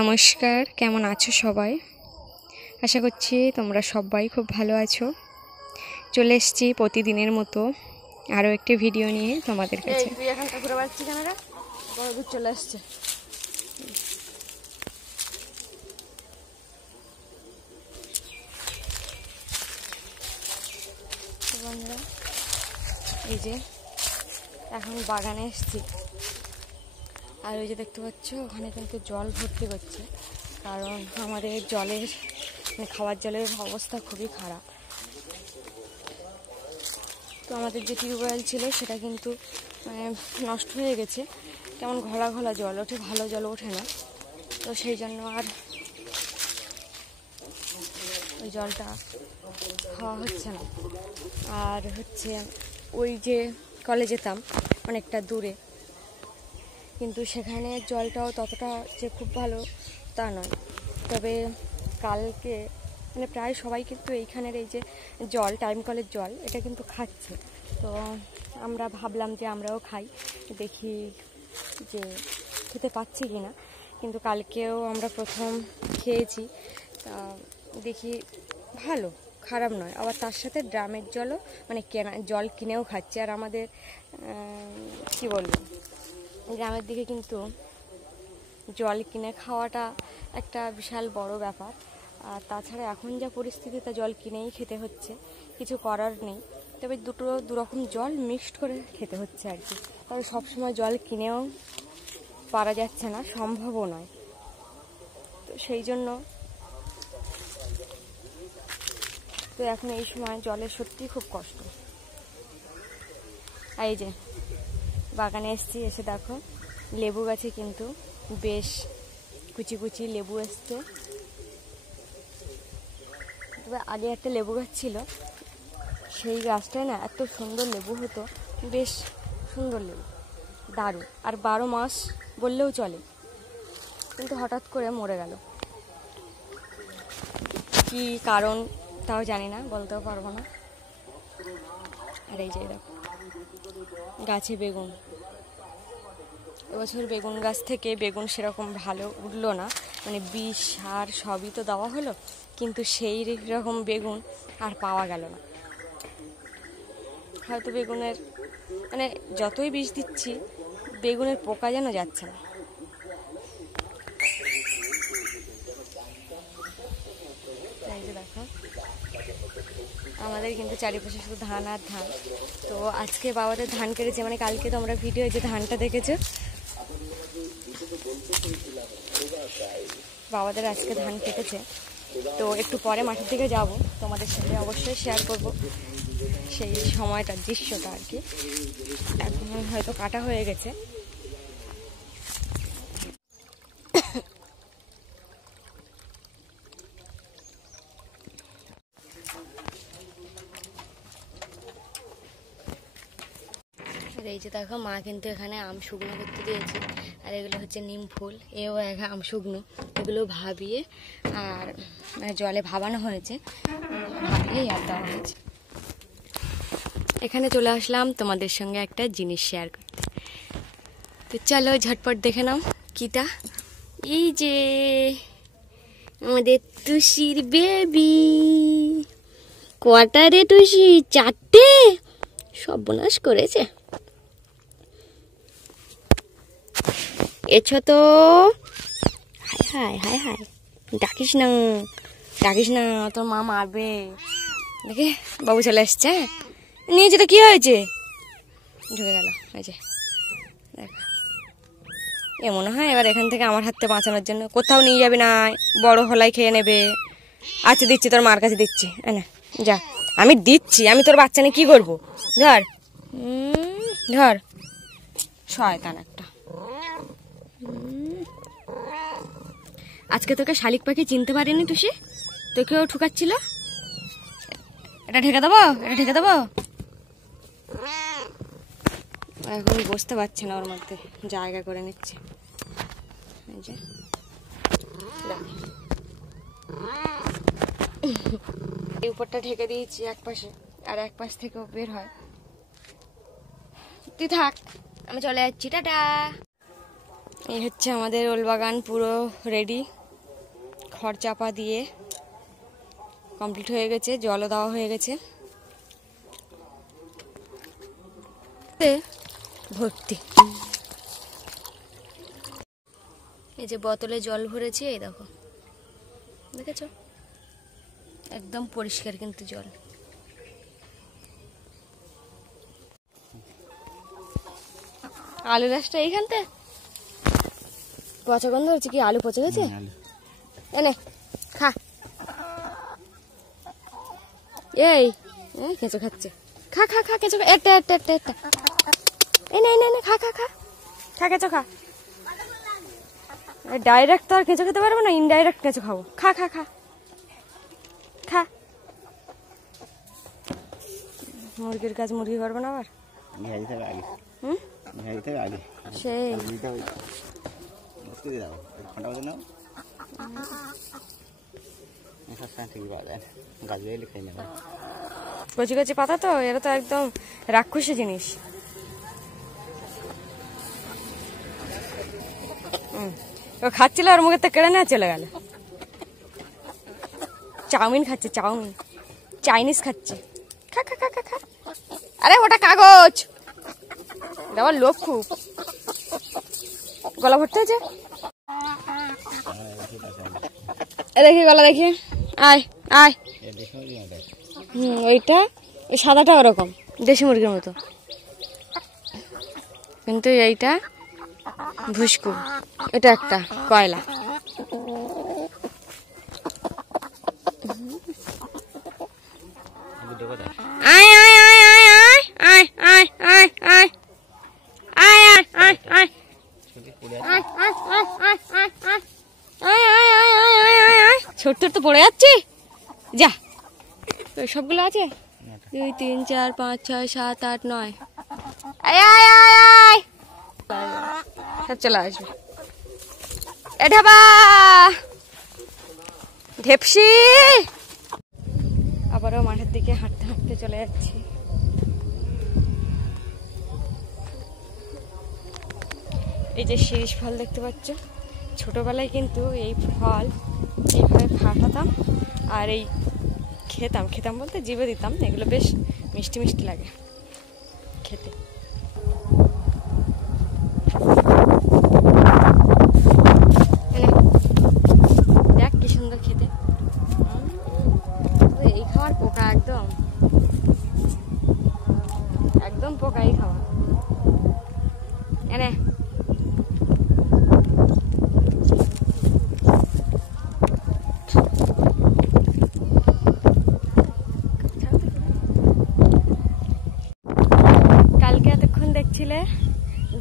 নমস্কার, কেমন আছো সবাই? আশা করছি তোমরা সবাই খুব ভালো আছো। চলে এসেছি প্রতিদিনের মতো আরও একটি ভিডিও নিয়ে তোমাদের কাছে। তুই এখন ঘুরে বেড়াচ্ছি ক্যামেরা বড় দূর চলে আসছে। বন্ধুরা, এই যে এখন বাগানে এসেছি, আর ওই যে দেখতে পাচ্ছ ওখানে কিন্তু জল ভর্তি করছে, কারণ আমাদের জলের খাওয়ার জলের অবস্থা খুবই খারাপ। তো আমাদের যে টিউবওয়েল ছিল সেটা কিন্তু নষ্ট হয়ে গেছে, কেমন ঘোলা ঘোলা জল ওঠে, ভালো জল ওঠে না। তো সেই জন্য আর ওই জলটা খাওয়া হচ্ছে না। আর হচ্ছে ওই যে কলে যেতাম অনেকটা দূরে, কিন্তু সেখানে জলটাও ততটা যে খুব ভালো তা নয়। তবে কালকে প্রায় সবাই কিন্তু এইখানের এই যে জল, টাইম কলের জল, এটা কিন্তু খাচ্ছে। তো আমরা ভাবলাম যে আমরাও খাই, দেখি যে খেতে পাচ্ছি কি না। কিন্তু কালকেও আমরা প্রথম খেয়েছি, তা দেখি ভালো, খারাপ নয়। আবার তার সাথে ড্রামের জলও কেনা জল কিনেও খাচ্ছে। আর আমাদের কি বলবো, গ্রামের দিকে কিন্তু জল কিনে খাওয়াটা একটা বিশাল বড় ব্যাপার। আর তাছাড়া এখন যা পরিস্থিতি, তা জল কিনেই খেতে হচ্ছে, কিছু করার নেই। তবে দুরকম জল মিক্সড করে খেতে হচ্ছে আর কি, কারণ সবসময় জল কিনেও পারা যাচ্ছে না, সম্ভবও নয়। তো সেই জন্য তো এখন এই সময় জলের সত্যিই খুব কষ্ট। আর এই যে বাগানে এসেছি, এসে দেখো লেবু গাছে কিন্তু বেশ কুচি কুচি লেবু এসছে। তবে আগে একটা লেবু গাছ ছিল, সেই গাছটায় না এত সুন্দর লেবু হতো, বেশ সুন্দর লেবু, দারুণ। আর 12 মাস বললেও চলে, কিন্তু হঠাৎ করে মরে গেল। কি কারণ তাও জানি না, বলতেও পারবো না। আর এই যে দেখো গাছে বেগুন, এবছর বেগুন গাছ থেকে বেগুন সেরকম ভালো উঠলো না, বিষ সার সবই তো দেওয়া হলো, কিন্তু সেই রকম বেগুন আর পাওয়া গেল না। হয়তো বেগুনের যতই বিষ দিচ্ছি, বেগুনের পোকা যেন যাচ্ছে না। এই যে দেখো আমাদের কিন্তু চারিপাশে শুধু ধান আর ধান। তো আজকে বাবাদের ধান কেটেছে, কালকে তো আমরা ভিডিও যে ধানটা দেখেছো, বাবাদের আজকে ধান কেটেছে। তো একটু পরে মাঠের দিকে যাব, তোমাদের সাথে অবশ্যই শেয়ার করব সেই সময়টার দৃশ্যটা আর কি। এখন হয়তো কাটা হয়ে গেছে। আর এই যে দেখো মা কিন্তু এখানে আম শুকনো করতে দিয়েছে, আর এগুলো হচ্ছে নিম ফুল, এও এক আম শুকনো, এগুলো ভাবিয়ে আর জলে ভাবানো হয়েছে, ভাবিয়ে আর দেওয়া হয়েছে। এখানে চলে আসলাম তোমাদের সঙ্গে একটা জিনিস শেয়ার করতে। তো চলো ঝটপট দেখে নাও কিটা। এই যে আমাদের টুসির বেবি। কটা রে টুসি? 4টে। সর্বনাশ করেছে। এছো তো, হাই হাই হাই হাই, ডাকিস না, ডাকিস না, তোর মা মারবে। দেখে বাবু চলে এসছে, নিয়ে যেতে কি হয়েছে, ঢুকে গেল। এই যে দেখো, এ মনে হয় এবার এখান থেকে আমার হাতে বাঁচানোর জন্য কোথাও নিয়ে যাবে না, বড় হলাই খেয়ে নেবে। আচ্ছা দিচ্ছি, তোর মার কাছে দিচ্ছি, না যা, আমি দিচ্ছি, আমি তোর বাচ্চা নিয়ে কি করবো, ধর ধর, শয়তান একটা। আজকে তোকে শালিক পাখি চিনতে পারিনি টুসি, তোকেও ঠুকাচ্ছিল। এটা ঢেকে দেবো, এটা ঢেকে দেবো। এখন বসতে পারছে না, ওর মধ্যে জায়গা করে নিচ্ছে। এই উপরটা ঢেকে দিয়েছি এক পাশে, আর এক পাশ থেকেও বের হয়। তুই থাক, আমি চলে যাচ্ছি, টাটা। এই হচ্ছে আমাদের ওলবাগান পুরো রেডি, খড় চাপা দিয়ে কমপ্লিট হয়ে গেছে, জলও দেওয়া হয়ে গেছে, ভর্তি। এই যে বোতলে জল ভরেছি, এই দেখো, দেখেছো, একদম পরিষ্কার কিন্তু জল। আলু গাছটা এইখানতে পচা গন্ধ হচ্ছে, কি আলু পচে গেছে? এনে খা। এই কেঁচো খাচ্ছে, খা খা খা কেঁচো, একটা একটা একটা একটা, এনে এনে এনে খা খা খা খা কেঁচো খা। ডাইরেক্ট তো আর কেঁচো খেতে পারবো না, ইনডাইরেক্ট কেঁচো খাবো। খা খা খা খা। মুরগির কাজ মুরগি করবো না আবার। সেই কচি কচি পাতা তো, এরা তো একদম রাক্ষসী জিনিস। ও খাচ্ছিল, আর মুখে তো কেড়ে না চলে গেল। চাউমিন খাচ্ছে, চাউমিন, চাইনিজ খাচ্ছে। খা খা খা খা খা। আরে ওটা কাগজ, আবার লোক খুব গলা ভরতে আছে। দেখি গলা দেখি, আয় আয়। ওইটা, এই সাদাটা ওরকম দেশি মুরগির মতো, কিন্তু এইটা ভুসকু, এটা একটা কয়লা। আয় আয় আয় আয় আয় আয় আয় আয় আয় আয় আয় আয় ছোট্ট তো পড়ে যাচ্ছি। যা, সবগুলো আছে, 2 3 4 5 6 7 8 9, আয় আয় আয় আয়, সব চলে আসবে। এটা বা ঢেপসি। আবারও মাঠের দিকে হাঁটতে হাঁটতে চলে যাচ্ছি। এই যে শিরীষ ফল দেখতে পাচ্ছ, ছোটবেলায় কিন্তু এই ফল এইভাবে ফাটাতাম আর এই খেতাম। খেতাম বলতে জিভে দিতাম, এগুলো বেশ মিষ্টি মিষ্টি লাগে খেতে। দেখ কি সুন্দর খেতে। এই খাওয়ার পোকা, একদম একদম পোকা এই খাওয়া। এনে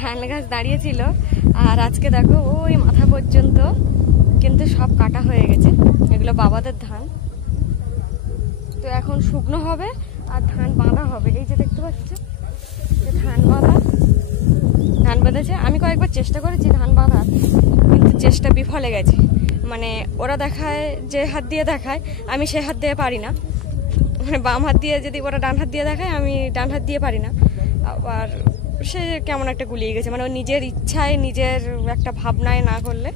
ধান গাছ দাঁড়িয়েছিল, আর আজকে দেখো ওই মাথা পর্যন্ত কিন্তু সব কাটা হয়ে গেছে। এগুলো বাবাদের ধান, তো এখন শুকনো হবে আর ধান বাঁধা হবে। এই যে দেখতে পাচ্ছ, ধান বাঁধেছে। আমি কয়েকবার চেষ্টা করেছি ধান বাঁধার, কিন্তু চেষ্টা বিফলে গেছে। মানে ওরা দেখায় যে হাত দিয়ে দেখায়, আমি সে হাত দিয়ে পারি না। মানে বাম হাত দিয়ে, যদি ওরা ডান হাত দিয়ে দেখায়, আমি ডান হাত দিয়ে পারি না। আবার সে কেমন একটা গুলিয়ে গেছে, মানে ও নিজের ইচ্ছায়, নিজের একটা ভাবনায় না করলে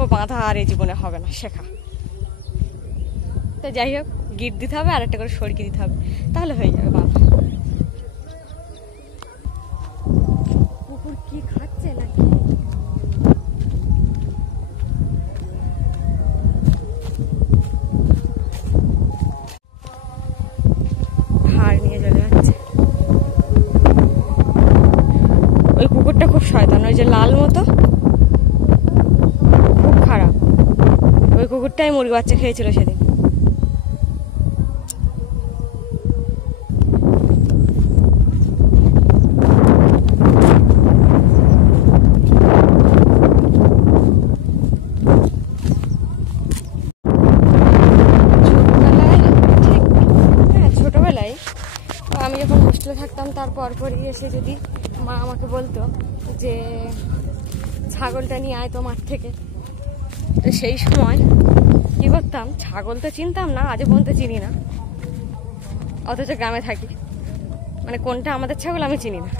ও বাঁধা আর এই জীবনে হবে না, শেখা। তো যাই হোক, গিট দিতে হবে আর একটা করে সরকি দিতে হবে, তাহলে হয়ে যাবে বাঁধা। কুকুর কি খাচ্ছে নাকি? হাড় নিয়ে চলে যাচ্ছে। ওই কুকুরটা খুব শয়তান, ওই যে লাল মতো, খুব খারাপ। ওই কুকুরটাই মুরগি বাচ্চা খেয়েছিল সেদিন। ছোটবেলায় আমি যখন হোস্টেলে থাকতাম, তার পরপরই এসে যদি মা আমাকে বলতো যে ছাগলটা নিয়ে আয় তো মাঠ থেকে, তো সেই সময় কী করতাম, ছাগল তো চিনতাম না, আজও পর্যন্ত চিনি না, অথচ গ্রামে থাকি, মানে কোনটা আমাদের ছাগল আমি চিনি না।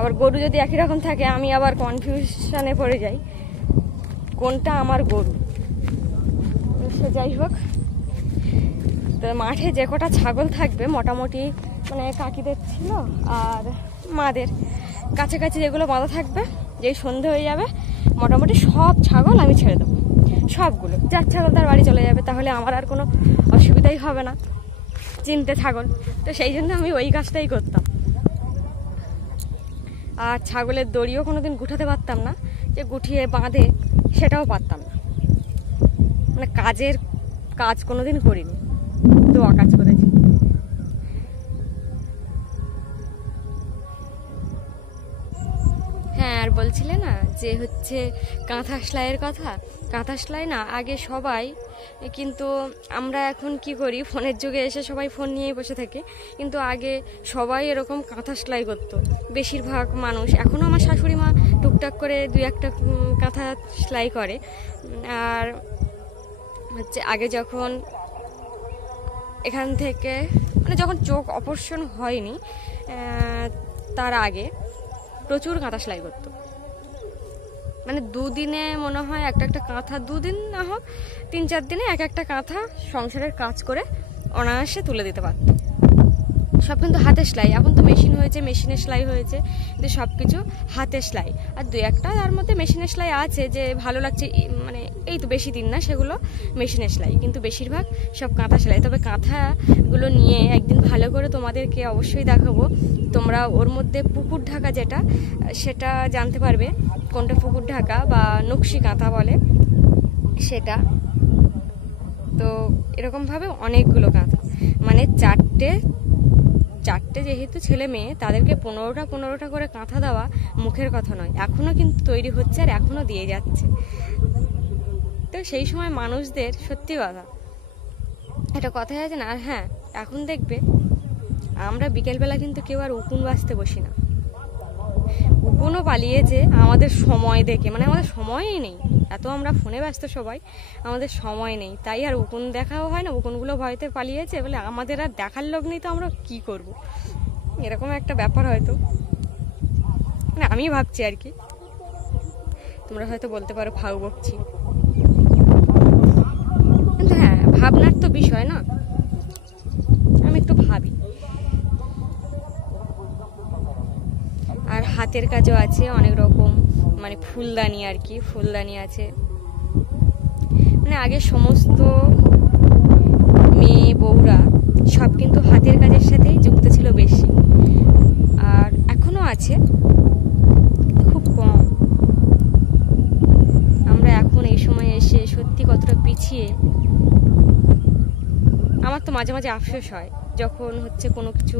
আবার গরু যদি একই রকম থাকে আমি আবার কনফিউশনে পড়ে যাই কোনটা আমার গরু। সে যাই হোক, তো মাঠে যে কটা ছাগল থাকবে মোটামুটি মানে কাকিদের ছিল আর মাদের কাছাকাছি যেগুলো বাঁধা থাকবে, যেই সন্ধে হয়ে যাবে মোটামুটি সব ছাগল আমি ছেড়ে দেবো, সবগুলো। যার ছাগল তার বাড়ি চলে যাবে, তাহলে আমার আর কোনো অসুবিধাই হবে না চিনতে ছাগল। তো সেই জন্য আমি ওই কাজটাই করতাম। আর ছাগলের দড়িও কোনোদিন গুঠাতে পারতাম না, যে গুঠিয়ে বাঁধে সেটাও পারতাম না। মানে কাজ কোনোদিন করিনি, তো অকাজ করেছি। হ্যাঁ, আর বলছিলে না যে হচ্ছে কাঁথা সেলাইয়ের কথা। কাঁথা সেলাই না আগে সবাই, কিন্তু আমরা এখন কি করি, ফোনের যুগে এসে সবাই ফোন নিয়েই বসে থাকে, কিন্তু আগে সবাই এরকম কাঁথা সেলাই করতো বেশিরভাগ মানুষ। এখনও আমার শাশুড়ি মা টুকটাক করে 2-1টা কাঁথা সেলাই করে। আর হচ্ছে আগে যখন এখান থেকে মানে যখন চোখ অপারেশন হয়নি তার আগে প্রচুর কাঁথা সেলাই করতো। মানে 2 দিনে মনে হয় একটা কাঁথা, 2 দিন না হোক 3-4 দিনে একটা কাঁথা সংসারের কাজ করে অনায়াসে তুলে দিতে পারত। সব কিন্তু হাতে সেলাই। এখন তো মেশিন হয়েছে, মেশিনে সেলাই হয়েছে, কিন্তু সব কিছু হাতে সেলাই। আর 2-1টা তার মধ্যে মেশিনে সেলাই আছে যে ভালো লাগছে, মানে এই তো বেশি দিন না, সেগুলো মেশিনে সেলাই, কিন্তু বেশিরভাগ সব কাঁথা সেলাই। তবে কাঁথাগুলো নিয়ে একদিন ভালো করে তোমাদেরকে অবশ্যই দেখাবো। তোমরা ওর মধ্যে পুকুর ঢাকা যেটা, সেটা জানতে পারবে কোনটা পুকুর ঢাকা বা নকশি কাঁথা বলে সেটা। তো এরকমভাবে অনেকগুলো কাঁথা, মানে চারটে যেহেতু ছেলে মেয়ে, তাদেরকে 15টা করে কাঁথা দেওয়া মুখের কথা নয়। এখনও কিন্তু তৈরি হচ্ছে আর এখনও দিয়ে যাচ্ছে। তো সেই সময় মানুষদের সত্যি কথা এটা কথাই আছে না। আর হ্যাঁ, এখন দেখবে আমরা বিকেলবেলা কিন্তু কেউ আর উকুন বাজতে বসি না। উকুনও পালিয়েছে আমাদের সময় দেখে, মানে আমাদের সময়ই নেই, এত আমরা ফোনে ব্যস্ত সবাই, আমাদের সময় নেই, তাই আর উকুন দেখাও হয় না। উকুনগুলো ভয়তে পালিয়েছে বলে আমাদের আর দেখার লোক নেই, তো আমরা কি করব, এরকম একটা ব্যাপার হয়তো, মানে আমি ভাবছি আর কি। তোমরা হয়তো বলতে পারো ফাউ বকছি, কিন্তু হ্যাঁ, ভাবনার তো বিষয় না, আমি একটু ভাবি। আর হাতের কাজও আছে অনেক রকম, মানে ফুলদানি আর কি, ফুলদানি আছে। মানে আগে সমস্ত মেয়ে বউরা সব কিন্তু হাতের কাজের সাথেই যুক্ত ছিল বেশি, আর এখনো আছে, খুব কম। আমরা এখন এই সময় এসে সত্যি কতটা পিছিয়ে। আমার তো মাঝে মাঝে আফসোস হয় যখন হচ্ছে কোনো কিছু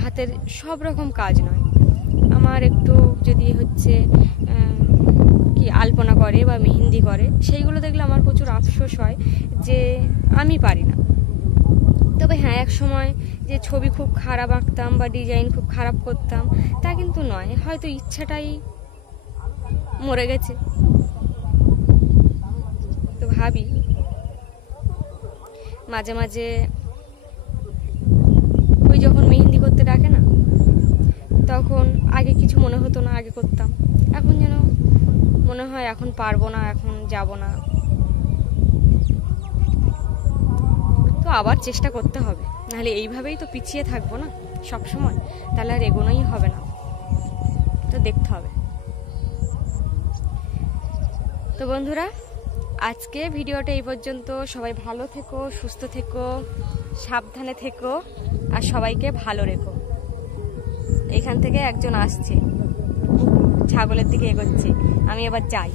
হাতের সব রকম কাজ নয়, আমার একটু যদি হচ্ছে কি আলপনা করে বা মেহেন্দি করে, সেইগুলো দেখলে আমার প্রচুর আফসোস হয় যে আমি পারি না। তবে হ্যাঁ, এক সময় যে ছবি খুব খারাপ আঁকতাম বা ডিজাইন খুব খারাপ করতাম তা কিন্তু নয়, হয়তো ইচ্ছাটাই মরে গেছে। তো ভাবি মাঝে মাঝে, ওই যখন মেহেন্দি করতে ডাকে না, তখন আগে কিছু মনে হতো না, আগে করতাম, এখন যেন মনে হয় এখন পারবো না, এখন যাব না। তো আবার চেষ্টা করতে হবে, নাহলে এইভাবেই তো পিছিয়ে থাকবো না সব সময়, তাহলে আর এগোনোই হবে না। তো দেখতে হবে। তো বন্ধুরা, আজকে ভিডিওটা এই পর্যন্ত। সবাই ভালো থেকো, সুস্থ থেকো, সাবধানে থেকো, আর সবাইকে ভালো রেখো। এখান থেকে একজন আসছে, ছাগলের দিকে এগোচ্ছে, আমি এবার যাই।